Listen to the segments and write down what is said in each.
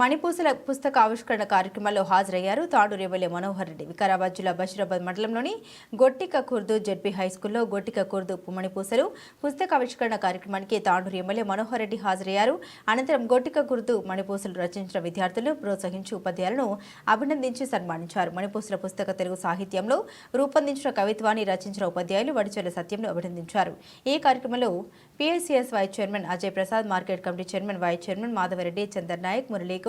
మణిపూసల పుస్తక ఆవిష్కరణ కార్యక్రమంలో హాజరయ్యారు తాండూరు ఎమ్మెల్యే మనోహర్ రెడ్డి. వికారాబాద్ జిల్లా బషీరాబాద్ మండలంలోని గొట్టిక కుర్దు జెడ్పీ హైస్కూల్లో గొట్టిక కుర్దు మణిపూసలు పుస్తక ఆవిష్కరణ కార్యక్రమానికి తాండూరు ఎమ్మెల్యే మనోహర్ రెడ్డి హాజరయ్యారు. అనంతరం గొట్టిక కుర్దు మణిపూసలు రచించిన విద్యార్థులు ప్రోత్సహించి ఉపాధ్యాయులను అభినందించి సన్మానించారు. మణిపూసల పుస్తక తెలుగు సాహిత్యంలో రూపొందించిన కవిత్వాన్ని రచించిన ఉపాధ్యాయులు వడిచెల సత్యంను అభినందించారు. ఈ కార్యక్రమంలో PICS vice chairman Ajay Prasad, market committee chairman vice chairman Madhavareddy, Chandar Naik, Murali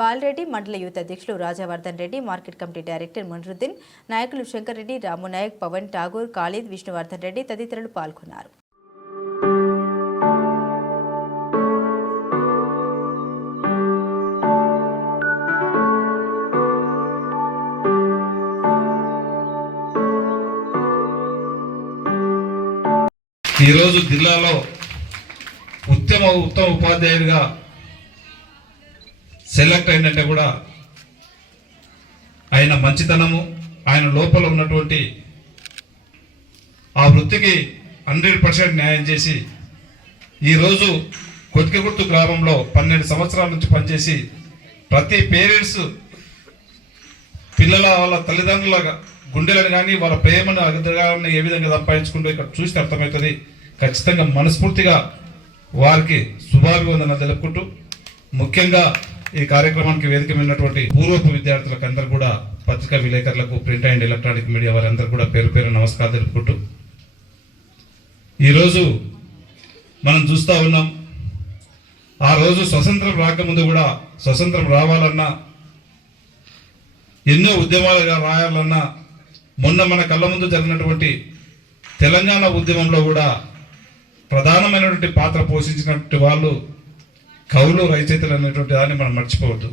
Balareddy, మండల యూత్ అధ్యక్షులు Rajavardhan Reddy, market committee director Munruddin, నాయకులు శంకర్ రెడ్డి, రాము నాయక్, పవన్, ఠాగూర్, ఖాళీద్, విష్ణువర్ధన్ రెడ్డి తదితరులు పాల్గొన్నారు. ఈరోజు జిల్లాలో ఉత్తమ ఉపాధ్యాయుడిగా సెలెక్ట్ అయిందంటే కూడా ఆయన మంచితనము, ఆయన లోపల ఉన్నటువంటి ఆ వృత్తికి 100% న్యాయం చేసి ఈరోజు కొట్టికగుర్తు గ్రామంలో 12 సంవత్సరాల నుంచి పనిచేసి ప్రతి పేరెంట్స్ పిల్లల వాళ్ళ తల్లిదండ్రుల గుండెలను కానీ వాళ్ళ ప్రేమను అగ్రగాలను ఏ విధంగా సంపాదించుకుంటూ ఇక్కడ చూస్తే అర్థమవుతుంది. ఖచ్చితంగా మనస్ఫూర్తిగా వారికి శుభాభివందన తెలుపుకుంటూ ముఖ్యంగా ఈ కార్యక్రమానికి వేదికమైనటువంటి పూర్వపు విద్యార్థులకు అందరూ కూడా పత్రికా విలేకరులకు, ప్రింట్ అండ్ ఎలక్ట్రానిక్ మీడియా వారందరూ కూడా పేరు పేరు నమస్కారం తెలుపుకుంటూ ఈరోజు మనం చూస్తూ ఉన్నాం. ఆ రోజు స్వతంత్రం రాకముందు కూడా స్వతంత్రం రావాలన్నా, ఎన్నో ఉద్యమాలుగా రాయాలన్నా, మొన్న మన కళ్ళ ముందు జరిగినటువంటి తెలంగాణ ఉద్యమంలో కూడా ప్రధానమైనటువంటి పాత్ర పోషించినటువంటి వాళ్ళు కవులు, రచయితలు అనేటువంటి దాన్ని మనం మర్చిపోవద్దు.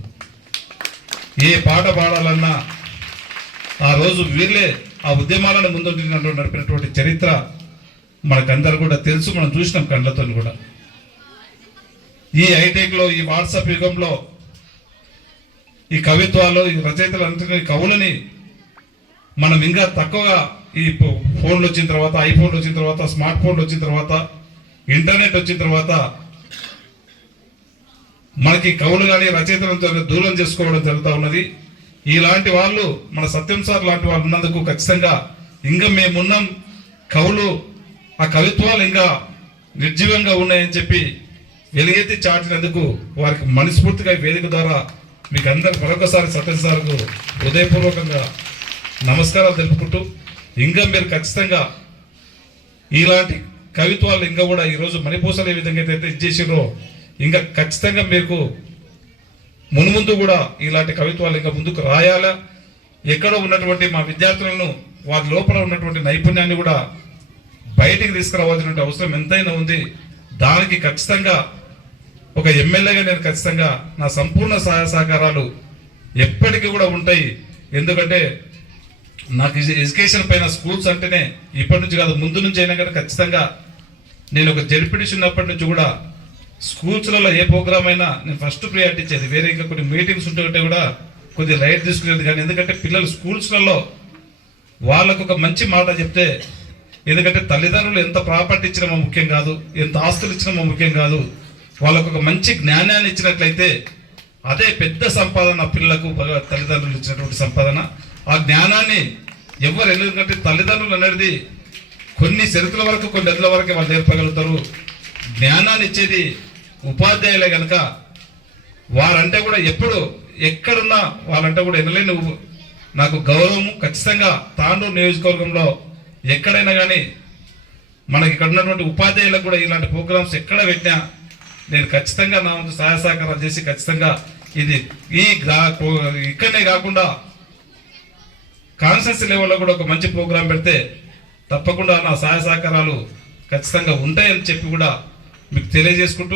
ఏ పాట పాడాలన్నా ఆ రోజు వీళ్ళే ఆ ఉద్యమాలను ముందు నడిపినటువంటి చరిత్ర మనకందరూ కూడా తెలుసు, మనం చూసినాం కళ్ళతో కూడా. ఈ హైటెక్లో, ఈ వాట్సాప్ యుగంలో ఈ కవిత్వాలు, ఈ రచయితలు అంటే కవులని మనం ఇంకా తక్కువగా, ఈ ఫోన్లు వచ్చిన తర్వాత, ఐఫోన్లు వచ్చిన తర్వాత, స్మార్ట్ ఫోన్లు వచ్చిన తర్వాత, ఇంటర్నెట్ వచ్చిన తర్వాత మనకి కవులు కానీ రచయితలను దూరం చేసుకోవడం జరుగుతూ ఉన్నది. ఇలాంటి వాళ్ళు, మన సత్యం సార్ లాంటి వాళ్ళు ఉన్నందుకు ఖచ్చితంగా ఇంకా మేమున్నాం, కవులు ఆ కవిత్వాలు ఇంకా నిర్జీవంగా ఉన్నాయని చెప్పి వెలుగెత్తి చాటినందుకు వారికి మనస్ఫూర్తిగా వేదిక ద్వారా మీకు అందరు మరొకసారి సత్యం సార్కు హృదయపూర్వకంగా నమస్కారాలు తెలుపుకుంటూ, ఇంకా మీరు ఖచ్చితంగా ఇలాంటి కవిత్వాలు ఇంకా కూడా ఈరోజు మణిపూసలు ఏ విధంగా అయితే ఇచ్చేసిరో ఇంకా ఖచ్చితంగా మీకు మున్ముందు కూడా ఇలాంటి కవిత్వాలు ఇంకా ముందుకు రాయాలా. ఎక్కడో ఉన్నటువంటి మా విద్యార్థులను వారి లోపల ఉన్నటువంటి నైపుణ్యాన్ని కూడా బయటికి తీసుకురావాల్సినటువంటి అవసరం ఎంతైనా ఉంది. దానికి ఖచ్చితంగా ఒక ఎమ్మెల్యేగా నేను ఖచ్చితంగా నా సంపూర్ణ సహాయ సహకారాలు ఎప్పటికీ కూడా ఉంటాయి. ఎందుకంటే నాకు ఎడ్యుకేషన్ పైన స్కూల్స్ అంటేనే ఇప్పటి నుంచి కాదు, ముందు నుంచి అయినా కానీ ఖచ్చితంగా నేను ఒక జడ్పీటీసీ ఉన్నప్పటి నుంచి కూడా స్కూల్స్లలో ఏ ప్రోగ్రామ్ అయినా నేను ఫస్ట్ ప్రియారిటీ ఇచ్చేది. వేరే ఇంకా కొన్ని మీటింగ్స్ ఉంటుంటే కూడా కొద్దిగా లైట్ తీసుకునేది. కానీ ఎందుకంటే పిల్లలు స్కూల్స్లలో వాళ్ళకు ఒక మంచి మాట చెప్తే, ఎందుకంటే తల్లిదండ్రులు ఎంత ప్రాపర్టీ ఇచ్చినామో ముఖ్యం కాదు, ఎంత ఆస్తులు ఇచ్చినామో ముఖ్యం కాదు, వాళ్ళకు ఒక మంచి జ్ఞానాన్ని ఇచ్చినట్లయితే అదే పెద్ద సంపాదన. పిల్లలకు తల్లిదండ్రులు ఇచ్చినటువంటి సంపాదన. ఆ జ్ఞానాన్ని ఎవరు, ఎందుకంటే తల్లిదండ్రులు అనేది కొన్ని చరిత్రల వరకు, కొన్ని నెలల వరకే వాళ్ళు నేర్పగలుగుతారు. జ్ఞానాన్ని ఇచ్చేది ఉపాధ్యాయులే కనుక వారంటే కూడా ఎప్పుడు ఎక్కడున్నా వాళ్ళంటే కూడా ఎనలేని నాకు గౌరవం. ఖచ్చితంగా తాండూరు నియోజకవర్గంలో ఎక్కడైనా కానీ మనకి ఇక్కడ ఉన్నటువంటి ఉపాధ్యాయులకు కూడా ఇలాంటి ప్రోగ్రామ్స్ ఎక్కడ పెట్టినా నేను ఖచ్చితంగా నా వంతు సహాయ సహకారాలు చేసి ఖచ్చితంగా ఇది ఇక్కడనే కాకుండా కాన్స్టిట్యూన్సీ లెవెల్లో కూడా ఒక మంచి ప్రోగ్రాం పెడితే తప్పకుండా నా సహాయ సహకారాలు ఖచ్చితంగా ఉంటాయని చెప్పి కూడా మీకు తెలియజేసుకుంటూ